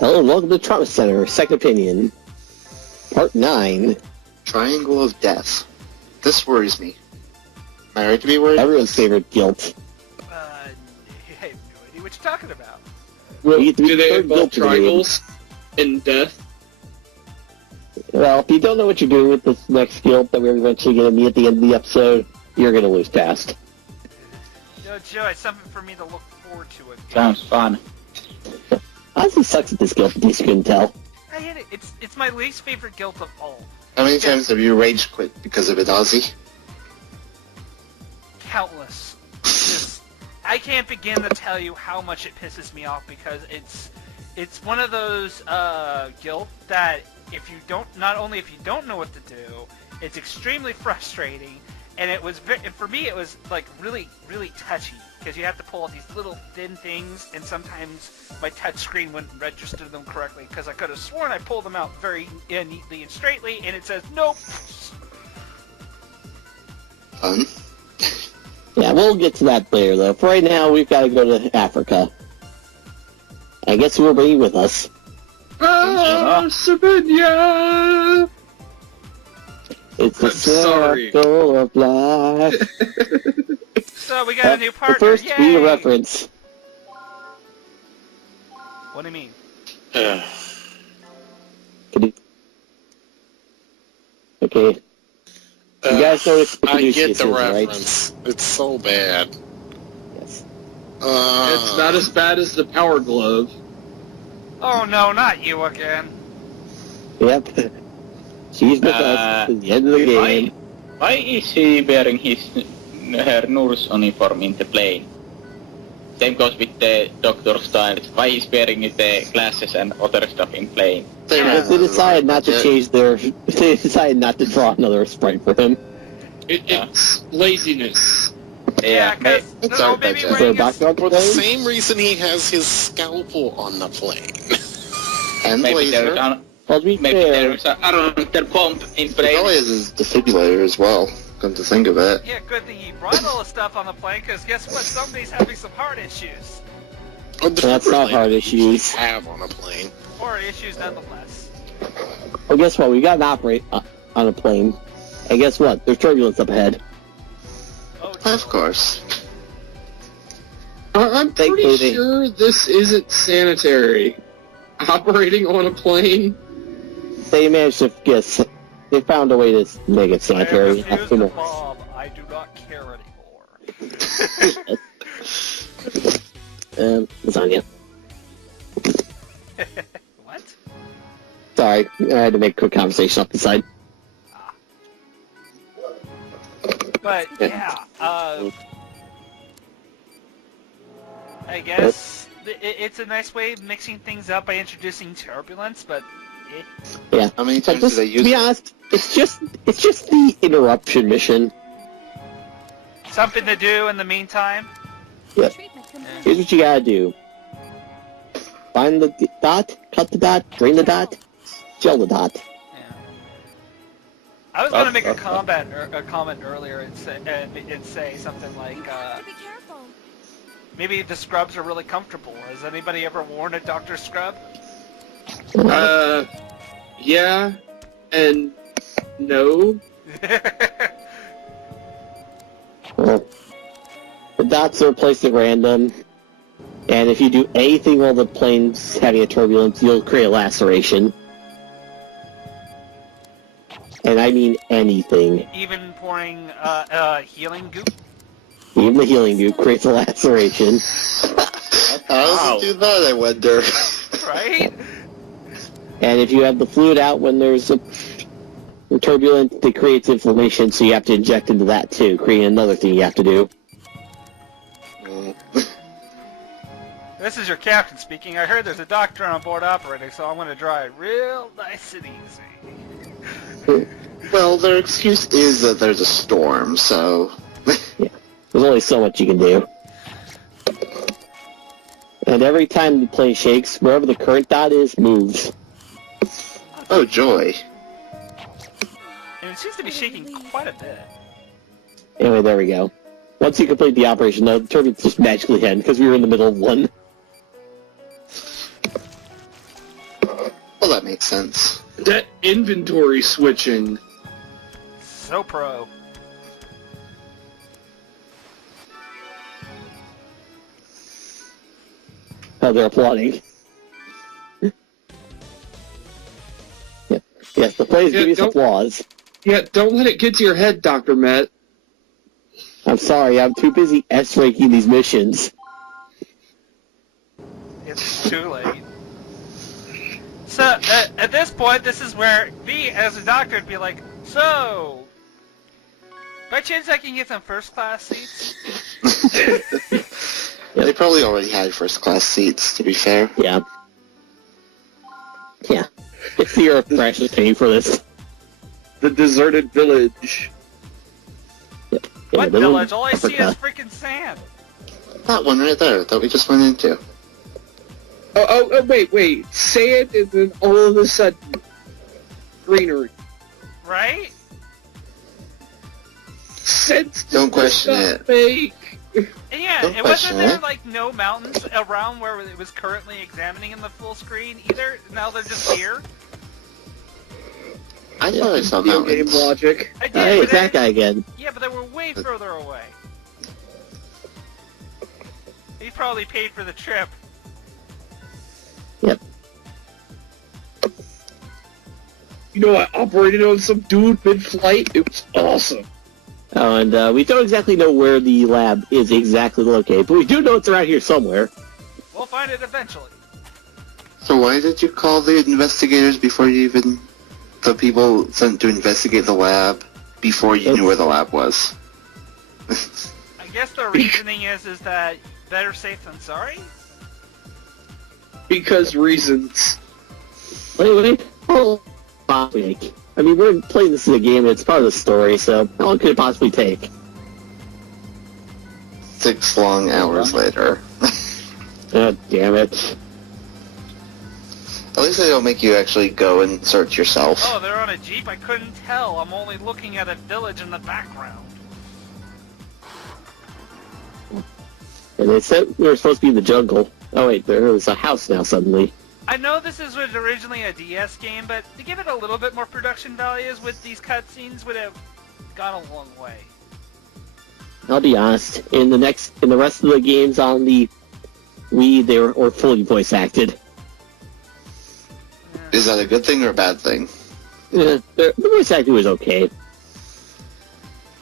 Hello and welcome to Trauma Center, Second Opinion, Part 9. Triangle of Death. This worries me. Am I right to be worried? Everyone's favorite guilt. I have no idea what you're talking about. Well, You get to be do they third involve guilt in the game. triangles in death? Well, if you don't know what you're doing with this next guilt that we're eventually going to meet at the end of the episode, you're going to lose fast. No, Joe, it's something for me to look forward to. Sounds fun. Honestly sucks at this guilt, in case you couldn't tell. I hate it. It's my least favorite guilt of all. How many times have you rage quit because of it, Ozzy? Countless. Just, I can't begin to tell you how much it pisses me off because it's one of those guilt that if you not only if you don't know what to do, it's extremely frustrating, and it was and for me it was like really touchy because you have to pull all these little thin things, and sometimes my touch screen wouldn't register them correctly because I could have sworn I pulled them out very neatly and straightly, and it says nope. Fun. Yeah, we'll get to that later, though. For right now, we've got to go to Africa. I guess who will bring with us? Sabina! It's the I'm sorry. circle of life. So we got a new partner. First, Yay! read a reference. What do you mean? Okay. You guys know what I get Caduceus the is, right? reference. It's so bad. Yes. It's not as bad as the Power Glove. Oh no, not you again. Yep. She's with us at the end of the game. Why is he wearing her nurse uniform in the plane? Same goes with the Dr. Stein. Why he's wearing the glasses and other stuff in plane? Because they decided not to change their... They decided not to draw another sprite for him. It's laziness. Yeah, because It's no, our maybe budget. For a wearing doctor on the For the plane? same reason he has his scalpel on the plane. And Maybe laser. there's Well, to be maybe fair, there's another bomb in He probably plane. has his defibrillator as well, come to think of it. Yeah, good thing you brought all the stuff on the plane, because guess what? Somebody's having some heart issues. Or That's not hard issues. Have on a plane. Or issues nonetheless. well, guess what? We got to operate on a plane. And guess what? There's turbulence up ahead. Oh, Of course. I'm pretty Thankfully, sure this isn't sanitary. Operating on a plane? they managed to guess. They found a way to make it sanitary. I refuse to Bob. I do not care anymore. Lasagna. What? Sorry, I had to make a quick conversation off the side. But yeah, I guess it's a nice way of mixing things up by introducing turbulence, but Yeah. How many But times this, do they to use be it? honest, it's just the interruption mission. something to do in the meantime. Yep. Here's what you gotta do. Find the dot, cut the dot, drain the dot, gel the dot. Yeah. I was gonna make a comment earlier and say something like, Be careful. maybe the scrubs are really comfortable. Has anybody ever worn a Dr. Scrub? Yeah, and no. Well, the dots are placed at random, and if you do anything while the plane's having a turbulence, you'll create a laceration. And I mean anything. Even pouring healing goop? Even the healing goop creates a laceration. How does it do that, I wonder? Right? And if you have the fluid out when there's a turbulence, it creates inflammation, so you have to inject into that too, creating another thing you have to do. This is your captain speaking. I heard there's a doctor on board operating, so I'm going to draw it real nice and easy. Well, their excuse is that there's a storm, so... There's only so much you can do. And every time the plane shakes, wherever the current dot is, moves. Oh, joy. And it seems to be shaking quite a bit. Anyway, there we go. Once you complete the operation, the turbulence just magically end, because we were in the middle of one. Well, that makes sense. That inventory switching. So pro. Oh, they're applauding. Yep. Yes, the plays Yeah, give you don't- applause. Yeah, don't let it get to your head, Dr. Met. I'm sorry, I'm too busy S-ranking these missions. It's too late. So, at this point, this is where me, as a doctor, would be like, so, by chance I can get some first-class seats? They probably already had first-class seats, to be fair. Yeah. Yeah. It's the Earth they're actually paying for this. The deserted village. Yeah, What they village? live All I in see is Africa. freaking sand. That one right there that we just went into. Oh, wait. Sand and then all of a sudden, greenery. Right? Sense Don't question it. fake. And yeah, Don't it question wasn't there it. like no mountains around where it was currently examining in the full screen either. Now they're just here. I thought I saw Video game mountains. logic. I did. Hey, but it's that they- guy again. Yeah, but they were way further away. He probably paid for the trip. Yep. You know, I operated on some dude mid-flight. It was awesome. Oh, and we don't exactly know where the lab is exactly located, but we do know it's around here somewhere. We'll find it eventually. So why did you call the investigators before you even... The people sent to investigate the lab before you knew where the lab was? I guess the reasoning is that better safe than sorry? Because reasons. Wait. Oh, topic. I mean, we're playing this as a game, and it's part of the story, so how long could it possibly take? 6 long hours later. Oh, damn it. At least they don't make you actually go and search yourself. Oh, they're on a jeep? I couldn't tell. I'm only looking at a village in the background. And they said we were supposed to be in the jungle. Oh wait, there's a house now suddenly. I know this was originally a DS game, but to give it a little bit more production values with these cutscenes would have gone a long way. I'll be honest, in the rest of the games on the Wii, they were fully voice acted. Is that a good thing or a bad thing? The voice acting was okay.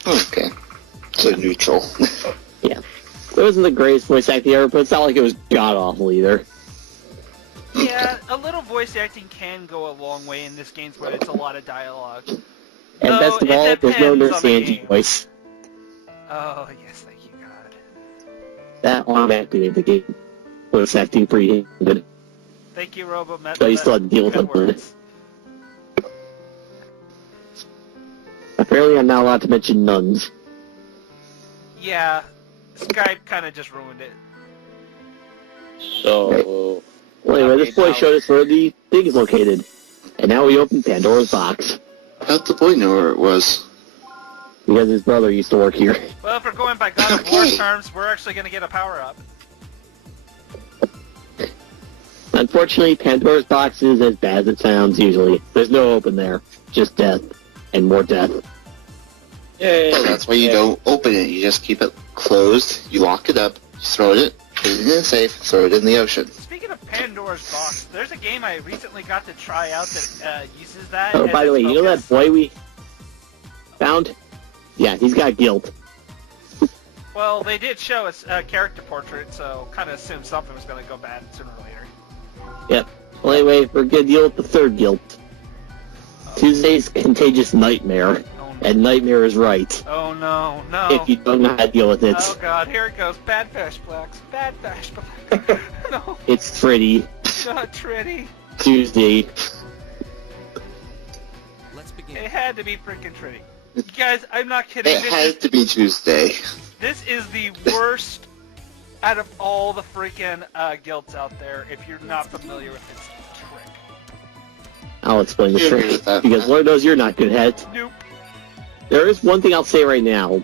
Okay. So neutral. Yeah. It wasn't the greatest voice acting ever, but it's not like it was god-awful either. Yeah, a little voice acting can go a long way in this game, but it's a lot of dialogue. And No, best of it all, there's no depends on Nurse the Angie game. voice. Oh, yes, thank you, God. That automatically made the game voice acting pretty good. Thank you, RoboMet. So you still had to deal with Good them. words. Apparently I'm not allowed to mention nuns. Yeah, Skype kind of just ruined it. So, Well, anyway, this boy showed us where the thing is located. And now we open Pandora's box. How'd the boy know where it was? Because his brother used to work here. Well, if we're going by God of War Okay. terms, we're actually going to get a power-up. Unfortunately, Pandora's box is as bad as it sounds usually. There's no open there. Just death. And more death. yeah, Well, that's why you don't open it. You just keep it closed, you lock it up, you throw it, put it in a safe, throw it in the ocean. Speaking of Pandora's box, there's a game I recently got to try out that uses that. Oh, as by the way, its you know that focus. boy we found? Yeah, he's got guilt. Well, they did show us a character portrait, so kind of assumed something was going to go bad sooner or later. Yep. Well, anyway, we're gonna deal with the third guilt. Tuesday's contagious nightmare. Oh, no. And nightmare is right. Oh no, no. If you don't know how to deal with it, Oh god, here it goes. Bad flashbacks. Bad flashbacks. No, it's Freddy. not Tritty. Tuesday. Let's begin. It had to be freaking Tritty. You guys, I'm not kidding. It had to be Tuesday. This is the worst out of all the freaking guilds out there if you're not familiar with this trick. I'll explain the You agree trick. with that, Because Matt? Lord knows you're not good at it. Nope. There is one thing I'll say right now.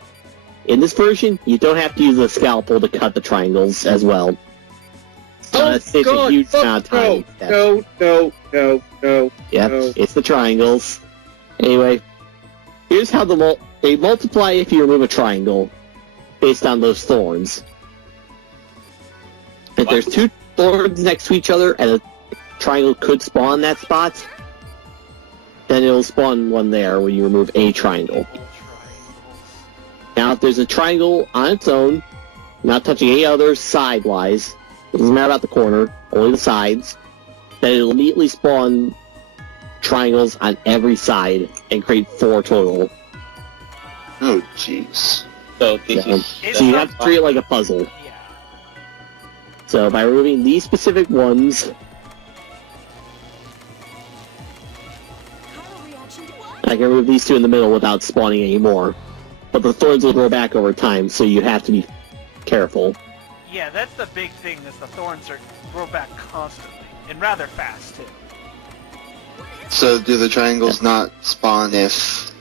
In this version, you don't have to use the scalpel to cut the triangles as well. Oh, That saves a God, huge fuck, amount of time. no. Yep, it's the triangles. Anyway, here's how they multiply if you remove a triangle based on those thorns. If there's two thorns next to each other and a triangle could spawn that spot, then it'll spawn one there when you remove a triangle. Now, if there's a triangle on its own, not touching any other side-wise, it doesn't matter about the corner, only the sides, then it'll immediately spawn triangles on every side and create 4 total. Oh, jeez. So this Yeah. is... So you have to treat it like a puzzle. Yeah. So by removing these specific ones, I can remove these 2 in the middle without spawning any more. But the thorns will grow back over time, so you have to be careful. Yeah, that's the big thing, is the thorns grow back constantly, and rather fast, too. So do the triangles not spawn if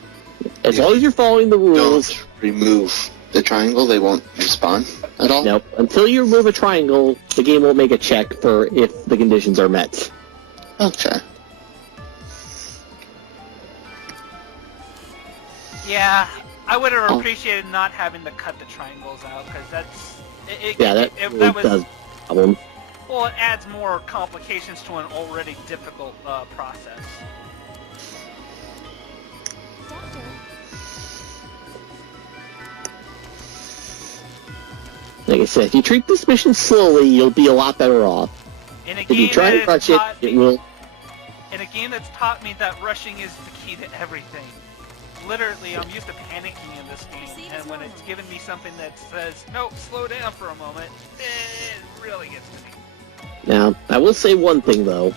As long as you're following the rules, don't remove the triangle? They won't respawn at all? nope. Until you remove a triangle, the game won't make a check for if the conditions are met. Okay. Yeah, I would have appreciated not having to cut the triangles out, because that's... Yeah, that if really was, does problem. Well, it adds more complications to an already difficult process. Like I said, if you treat this mission slowly, you'll be a lot better off. In a If you game try that to rush has it, taught it me- will... In a game that's taught me that rushing is the key to everything. Literally, I'm used to panicking in this game, and when it's given me something that says, nope, slow down for a moment, it really gets to me. Now, I will say one thing, though.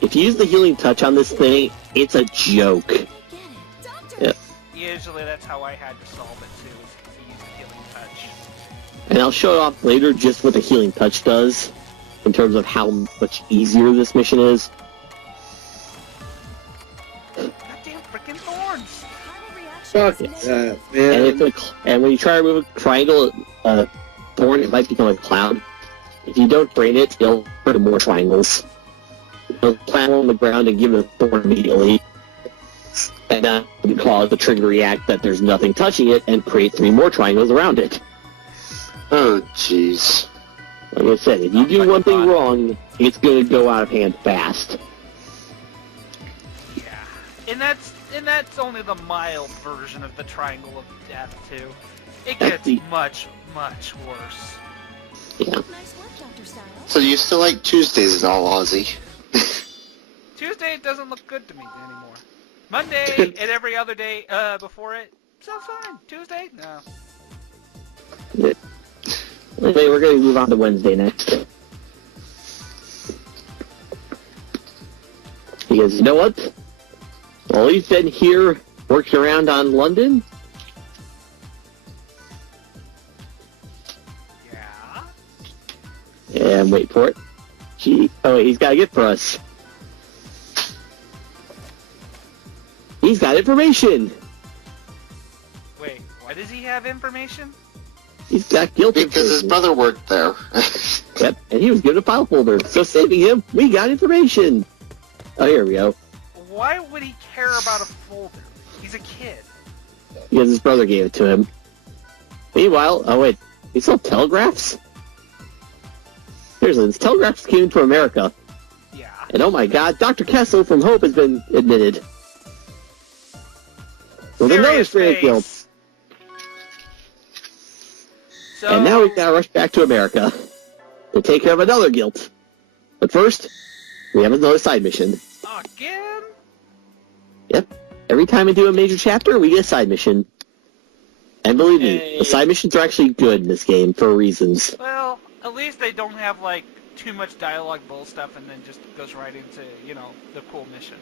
If you use the healing touch on this thing, it's a joke. Yeah. Usually that's how I had to solve it, too, is to use a healing touch. And I'll show off later just what the healing touch does, in terms of how much easier this mission is. Goddamn frickin' thorns! Fuck And, man. and when you try to remove a triangle, thorn, it might become a cloud. If you don't drain it, it'll turn to more triangles. It'll plant on the ground and give it a thorn immediately. And that would cause the trigger to react that there's nothing touching it and create 3 more triangles around it. Oh, jeez. Like I said, if you do one thing wrong, it's going to go out of hand fast. Yeah. And that's only the mild version of the Triangle of Death, too. It gets much, much worse. Yeah. So you still like Tuesdays and all, Aussie? Tuesday doesn't look good to me anymore. Monday and every other day before it, sounds fine. Tuesday, no. Anyway, we're going to move on to Wednesday next. Because you know what? While he's been here working around on London, Yeah? and wait for it. He's got a gift for us. He's got information. Wait, why does he have information? He's got guilt Because his information. brother worked there. Yep, and he was given a file folder. So saving him, we got information. Oh, here we go. Why would he care about a folder? He's a kid. Because his brother gave it to him. Meanwhile, oh wait, they sell telegraphs? Seriously, this telegraphs came to America. Yeah. And oh my god, Dr. Kessel from Hope has been admitted. With another Serious strand of guilt. face. So, And now we gotta rush back to America to take care of another guilt. But first, we have another side mission. again? Yep. Every time we do a major chapter, we get a side mission. And believe me, Hey. the side missions are actually good in this game for reasons. Well, at least they don't have, like, too much dialogue bull stuff and then just goes right into, the cool mission.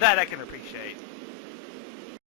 That I can appreciate.